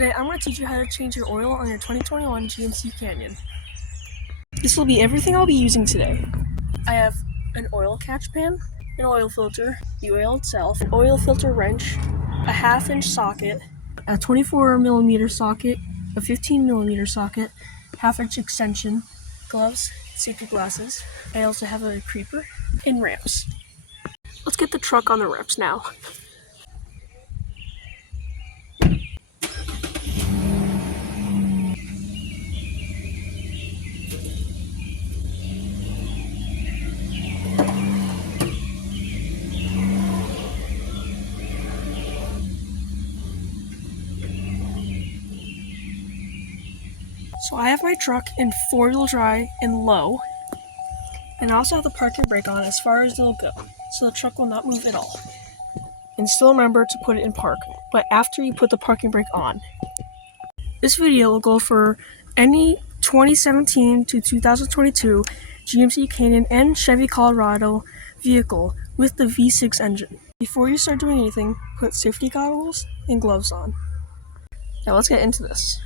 Today I'm going to teach you how to change your oil on your 2021 GMC Canyon. This will be everything I'll be using today. I have an oil catch pan, an oil filter, the oil itself, an oil filter wrench, a 1/2-inch socket, a 24mm socket, a 15mm socket, 1/2-inch extension, gloves, safety glasses. I also have a creeper and ramps. Let's get the truck on the ramps now. So I have my truck in 4-wheel drive and low, and I also have the parking brake on as far as it'll go, so the truck will not move at all. And still remember to put it in park, but after you put the parking brake on. This video will go for any 2017 to 2022 GMC Canyon and Chevy Colorado vehicle with the V6 engine. Before you start doing anything, put safety goggles and gloves on. Now let's get into this.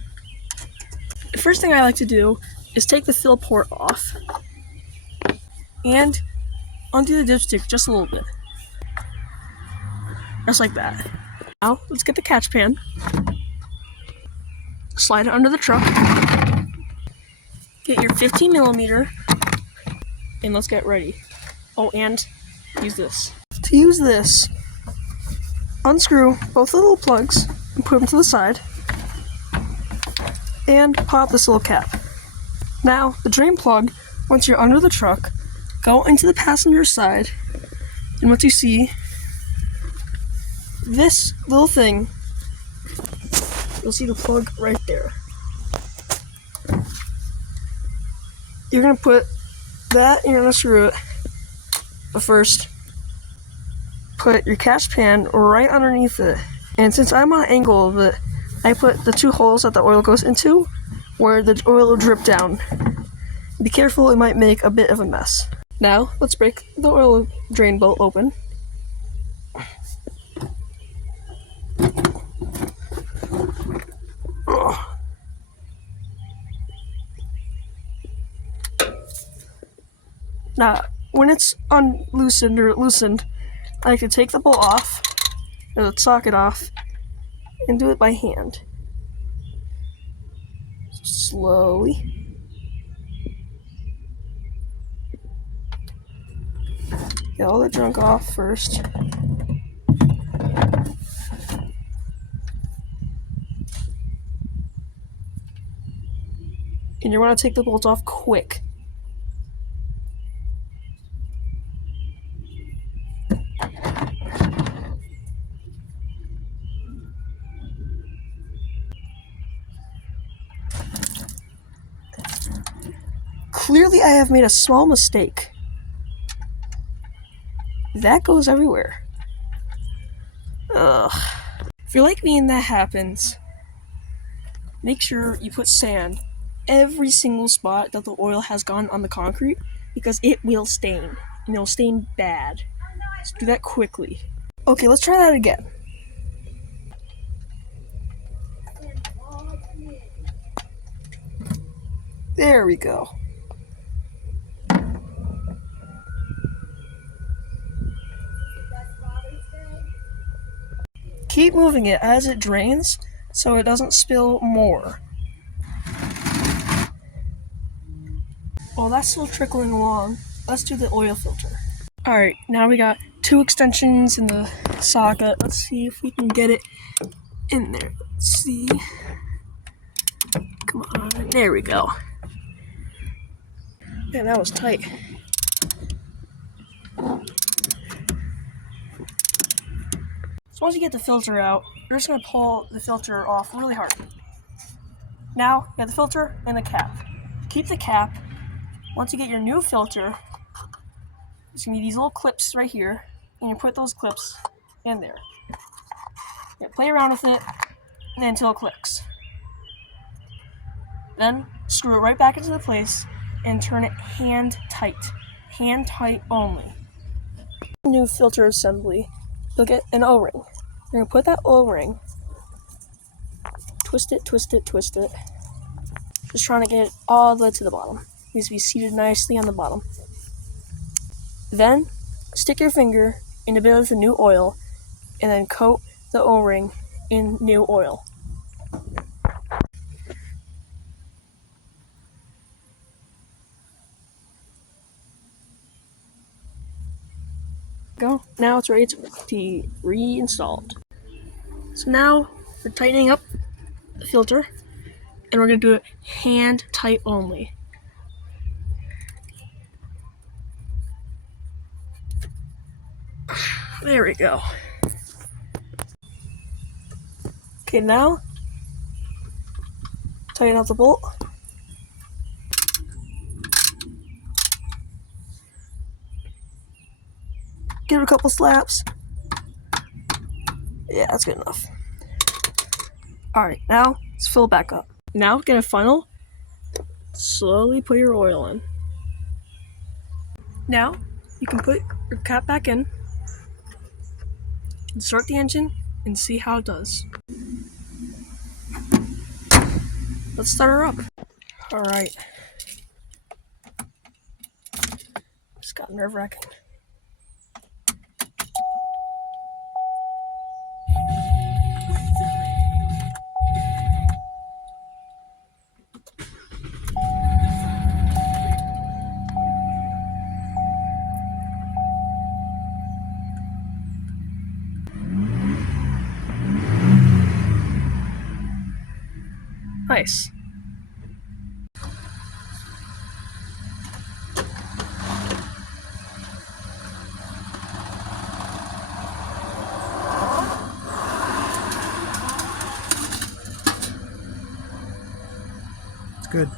The first thing I like to do is take the fill port off and undo the dipstick just a little bit. Just like that. Now, let's get the catch pan. Slide it under the truck. Get your 15mm and let's get ready. Oh, and use this. To use this, unscrew both the little plugs and put them to the side. And pop this little cap. Now, the drain plug, once you're under the truck, go into the passenger side, and once you see this little thing, you'll see the plug right there. You're going to put that and you're going to screw it, but first, put your catch pan right underneath it. And since I'm on an angle of it, I put the 2 holes that the oil goes into where the oil will drip down. Be careful, it might make a bit of a mess. Now, let's break the oil drain bolt open. Now, when it's loosened, I like to take the bolt off, or the socket off, and do it by hand. Slowly. Get all the junk off first. And you want to take the bolt off quick. Clearly, I have made a small mistake. That goes everywhere. Ugh. If you're like me and that happens, make sure you put sand every single spot that the oil has gone on the concrete, because it will stain, and it'll stain bad. So do that quickly. Okay, let's try that again. There we go. Keep moving it as it drains so it doesn't spill more. While that's still trickling along, let's do the oil filter. Alright, now we got 2 extensions in the socket. Let's see if we can get it in there. Let's see. Come on, there we go. Man, that was tight. So once you get the filter out, you're just going to pull the filter off really hard. Now, you have the filter and the cap. Keep the cap. Once you get your new filter, there's going to be these little clips right here, and you put those clips in there. You play around with it until it clicks. Then, screw it right back into the place and turn it hand tight. Hand tight only. New filter assembly. You'll get an O-ring. You're going to put that O-ring, twist it, twist it, twist it. Just trying to get it all the way to the bottom. It needs to be seated nicely on the bottom. Then, stick your finger in a bit of the new oil and then coat the O-ring in new oil. Go. Now it's ready to be reinstalled. So now we're tightening up the filter, and we're going to do it hand tight only. There we go. Okay, now tighten out the bolt. Give it a couple slaps. Yeah, that's good enough. Alright, now let's fill it back up. Now get a funnel. Slowly put your oil in. Now you can put your cap back in and start the engine and see how it does. Let's start her up. Alright. Just got nerve-wracking. Nice. It's good.